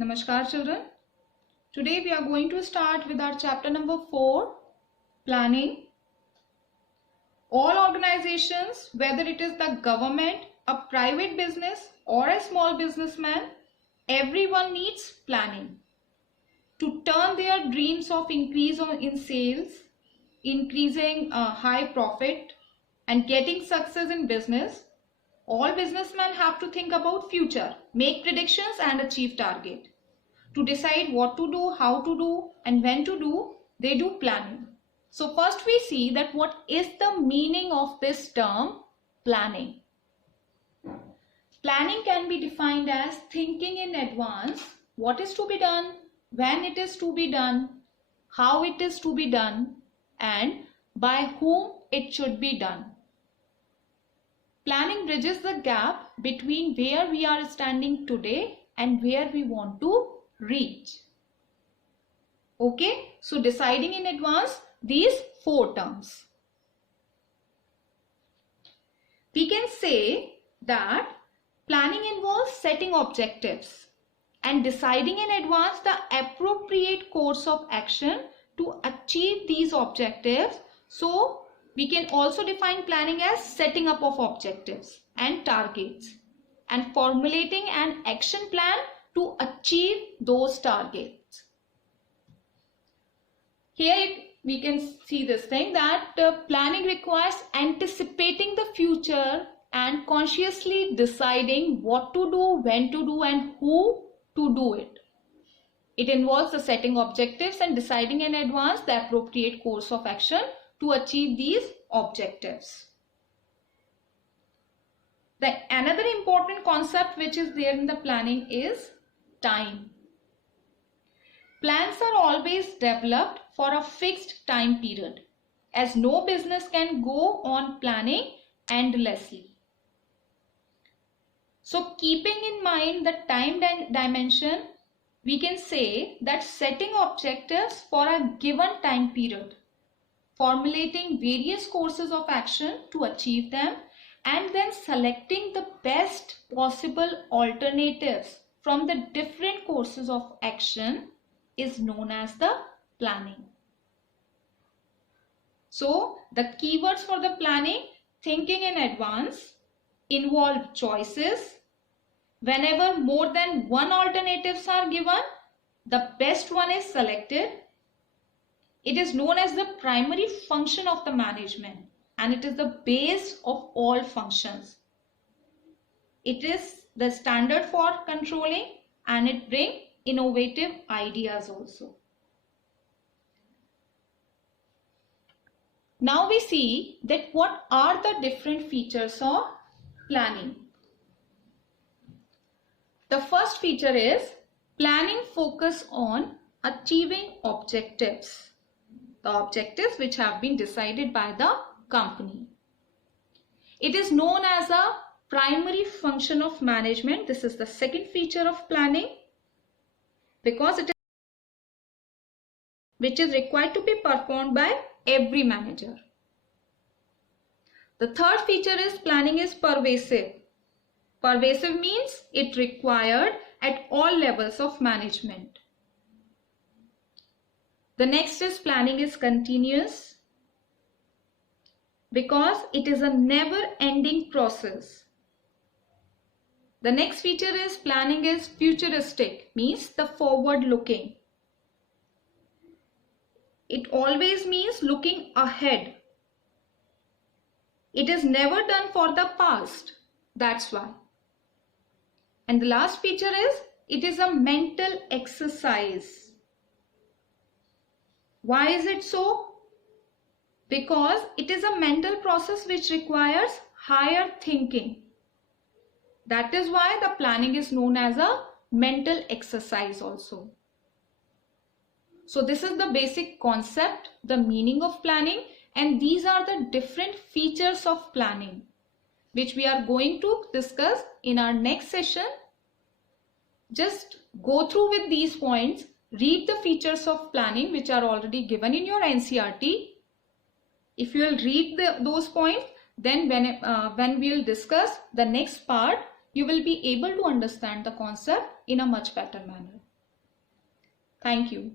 Namaskar children. Today we are going to start with our chapter number 4, planning. All organizations, whether it is the government, a private business or a small businessman, everyone needs planning. To turn their dreams of increase in sales, increasing high profit and getting success in business, all businessmen have to think about future, make predictions and achieve target. To decide what to do, how to do and when to do, they do planning. So first we see that what is the meaning of this term planning. Planning can be defined as thinking in advance what is to be done, when it is to be done, how it is to be done and by whom it should be done. Planning bridges the gap between where we are standing today and where we want to reach. Okay, so deciding in advance these 4 terms. We can say that planning involves setting objectives and deciding in advance the appropriate course of action to achieve these objectives. So we can also define planning as setting up of objectives and targets and formulating an action plan to achieve those targets. Here we can see this thing that planning requires anticipating the future and consciously deciding what to do, when to do and who to do it. It involves the setting objectives and deciding in advance the appropriate course of action to achieve these objectives. Another important concept which is there in the planning is time. Plans are always developed for a fixed time period, as no business can go on planning endlessly. So keeping in mind the time dimension, we can say that setting objectives for a given time period, formulating various courses of action to achieve them, and then selecting the best possible alternatives from the different courses of action is known as the planning. So the keywords for the planning: thinking in advance, involve choices. Whenever more than one alternatives are given, the best one is selected. It is known as the primary function of the management and it is the base of all functions. It is the standard for controlling and it brings innovative ideas also. Now we see that what are the different features of planning. The first feature is planning focus on achieving objectives. The objectives which have been decided by the company. It is known as a primary function of management. This is the second feature of planning because it is which is required to be performed by every manager. The third feature is planning is pervasive. Pervasive means it required at all levels of management. The next is planning is continuous because it is a never-ending process. The next feature is planning is futuristic, means the forward-looking. It always means looking ahead. It is never done for the past, that's why. And the last feature is it is a mental exercise. Why is it so? Because it is a mental process which requires higher thinking. That is why the planning is known as a mental exercise also. So this is the basic concept, the meaning of planning, and these are the different features of planning which we are going to discuss in our next session. Just go through with these points, read the features of planning which are already given in your NCERT. If you will read those points, then when we will discuss the next part, you will be able to understand the concept in a much better manner. Thank you.